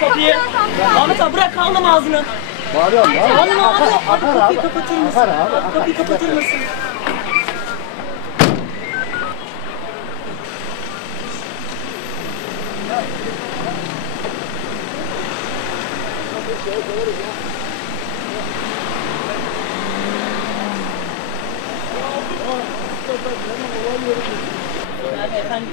kapıyı. Ahmet abi bırak kaldım ağzını. Bağırıyorum ya. Oğlum abi kapıyı Akar kapatır mısın? abi. Kapıyı kapatır mısın? Efendim.